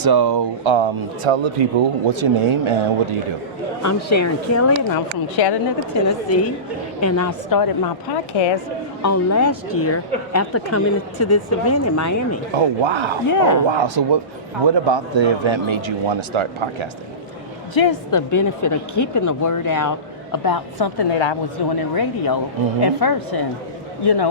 So tell the people what's your name and what do you do? I'm Sharon Kelly, and I'm from Chattanooga, Tennessee. And I started my podcast on last year after coming to this event in Miami. Oh, wow. Yeah. Oh, wow. So what about the event made you want to start podcasting? Just the benefit of keeping the word out about something that I was doing in radio at first. And,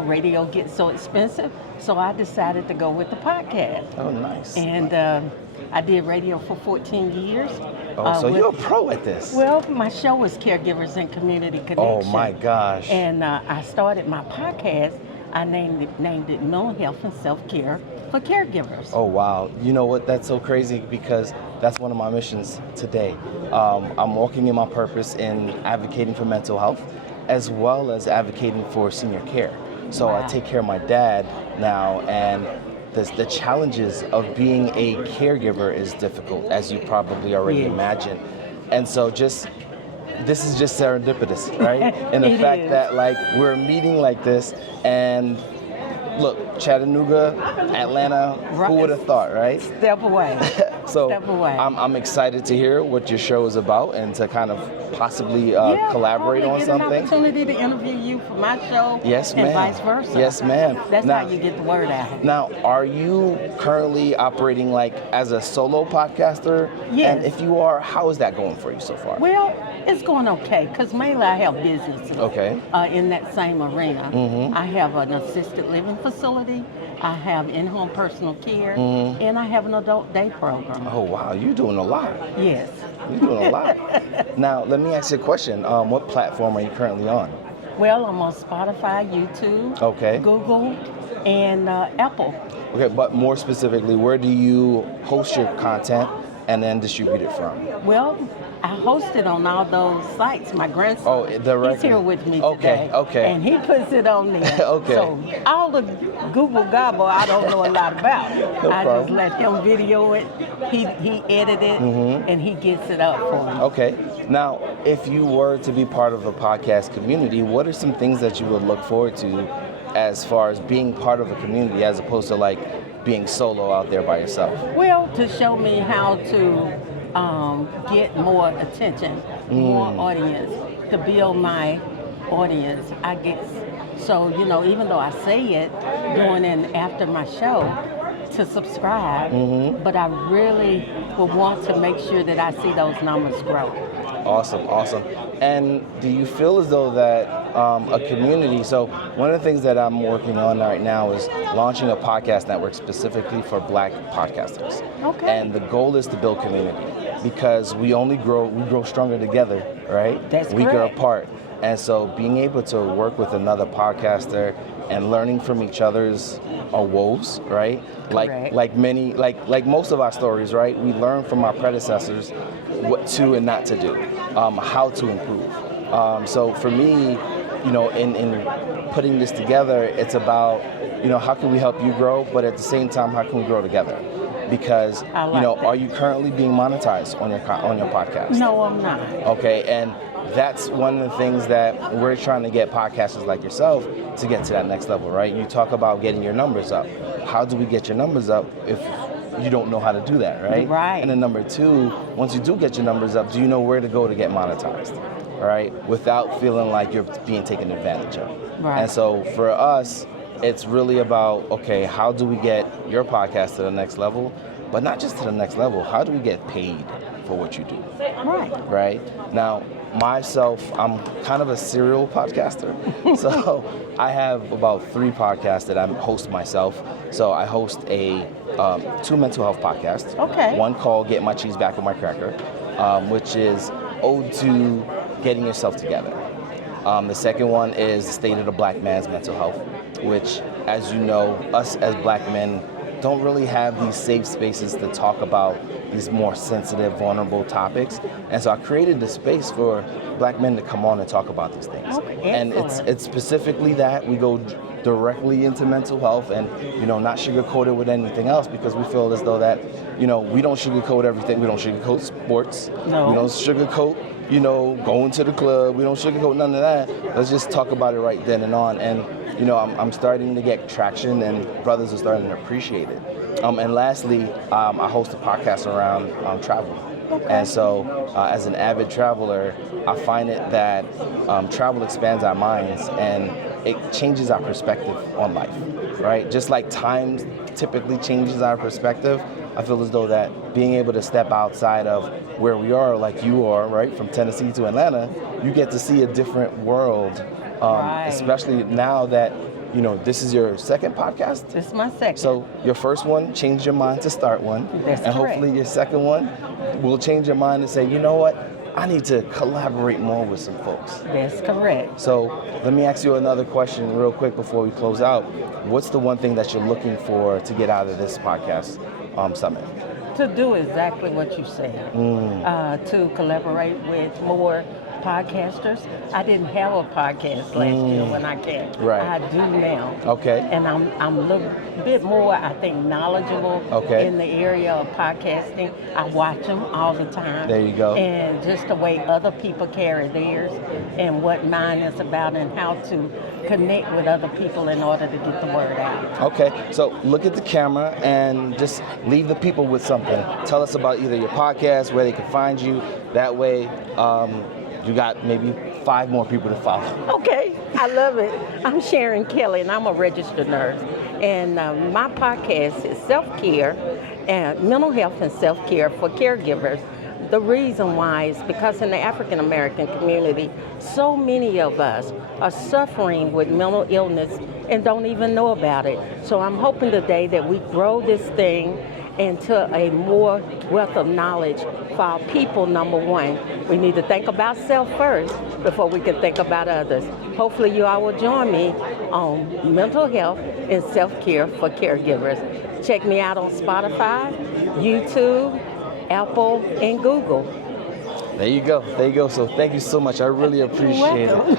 radio gets so expensive. So I decided to go with the podcast. Oh, nice. And I did radio for 14 years. Oh, so you're a pro at this. Well, my show was Caregivers and Community Connection. Oh, my gosh. And I started my podcast. I named it Mental Health and Self-Care for Caregivers. Oh, wow. You know what? That's so crazy because that's one of my missions today. I'm walking in my purpose in advocating for mental health as well as advocating for senior care. So Wow. I take care of my dad now, and the challenges of being a caregiver is difficult, as you probably already Yes. imagine. And so this is just serendipitous, right? And the It fact is. that we're meeting like this, and look, Chattanooga, Atlanta, who would have thought, right? Step away. So Step away. I'm excited to hear what your show is about and to kind of possibly collaborate on get something. an opportunity to interview you for my show. Yes, ma'am. And vice versa. Yes, ma'am. That's Now- how you get the word out. Now, are you currently operating as a solo podcaster? Yes. And if you are, how is that going for you so far? Well, it's going okay because mainly I have businesses. Okay. In that same arena. Mm-hmm. I have an assisted living facility. I have in-home personal care, and I have an adult day program. Oh, wow, you're doing a lot. Yes. You're doing a lot. Now, let me ask you a question. What platform are you currently on? Well, I'm on Spotify, YouTube, Okay. Google, and Apple. Okay, but more specifically, where do you host your content and then distribute it from? Well, I host it on all those sites. My grandson, Oh, directly. he's here with me Okay, today. okay. And he puts it on there. Okay. So all the Google gobble, I don't know a lot about. I just problem. let him video it. He edit it, and he gets it up for me. Okay. Now, if you were to be part of a podcast community, what are some things that you would look forward to as far as being part of a community as opposed to being solo out there by yourself? Well, to show me how to get more attention, more audience, to build my audience. I get so even though I say it going in after my show to subscribe, but I really would want to make sure that I see those numbers grow. Awesome, awesome. And do you feel as though that a community, so one of the things that I'm working on right now is launching a podcast network specifically for Black podcasters. Okay. And the goal is to build community because we grow stronger together, right? That's Weaker correct. apart. And so being able to work with another podcaster and learning from each other's woes, right? Correct. Like most of our stories, right? We learn from our predecessors what to and not to do, how to improve. So for me, in putting this together, it's about, how can we help you grow, but at the same time, how can we grow together? Because, I like that. are you currently being monetized on your podcast? No, I'm not. Okay, and that's one of the things that we're trying to get podcasters like yourself to get to that next level, right? You talk about getting your numbers up. How do we get your numbers up if you don't know how to do that, right? Right. And then number two, once you do get your numbers up, do you know where to go to get monetized, right? Without feeling like you're being taken advantage of. Right. And so for us, it's really about, okay, how do we get your podcast to the next level? But not just to the next level, how do we get paid for what you do? Right. Right? Now, myself, I'm kind of a serial podcaster. So I have about 3 podcasts that I host myself. So I host 2 mental health podcasts. Okay. One called Get My Cheese Back on My Cracker, which is ode to getting yourself together. The second one is the State of the Black Man's Mental Health, which, as you know, us as Black men don't really have these safe spaces to talk about these more sensitive, vulnerable topics. And so I created the space for Black men to come on and talk about these things. Okay, and excellent. it's specifically that we go directly into mental health and, not sugarcoat it with anything else, because we feel as though that, we don't sugarcoat everything. We don't sugarcoat sports. No. We don't sugarcoat, going to the club. We don't sugarcoat none of that. Let's just talk about it right then and on. And, I'm starting to get traction, and brothers are starting to appreciate it. And lastly, I host a podcast around travel. Okay. And so, as an avid traveler, I find it that travel expands our minds and it changes our perspective on life, right? Just like time typically changes our perspective, I feel as though that being able to step outside of where we are, like you are, right, from Tennessee to Atlanta, you get to see a different world, Right. especially now that, you know, this is your second podcast. This is my second. So your first one changed your mind to start one. That's and correct. hopefully your second one will change your mind and say, you know what, I need to collaborate more with some folks. That's correct. So let me ask you another question real quick before we close out. What's the one thing that you're looking for to get out of this podcast summit? To do exactly what you said, to collaborate with more podcasters. I didn't have a podcast last year when I came. Right. I do now. Okay. And I'm a little bit more, I think, knowledgeable Okay. in the area of podcasting. I watch them all the time. There you go. And just the way other people carry theirs and what mine is about and how to connect with other people in order to get the word out. Okay, so look at the camera and just leave the people with something. Tell us about either your podcast, where they can find you. That way, you got maybe 5 more people to follow. Okay, I love it. I'm Sharon Kelly, and I'm a registered nurse. And my podcast is self-care and mental health and self-care for caregivers. The reason why is because in the African American community, so many of us are suffering with mental illness and don't even know about it. So I'm hoping today that we grow this thing into a more wealth of knowledge for our people. Number one, we need to think about self first before we can think about others. Hopefully you all will join me on mental health and self-care for caregivers. Check me out on Spotify, YouTube, Apple, and Google. There you go. There you go. So thank you so much. I really appreciate it.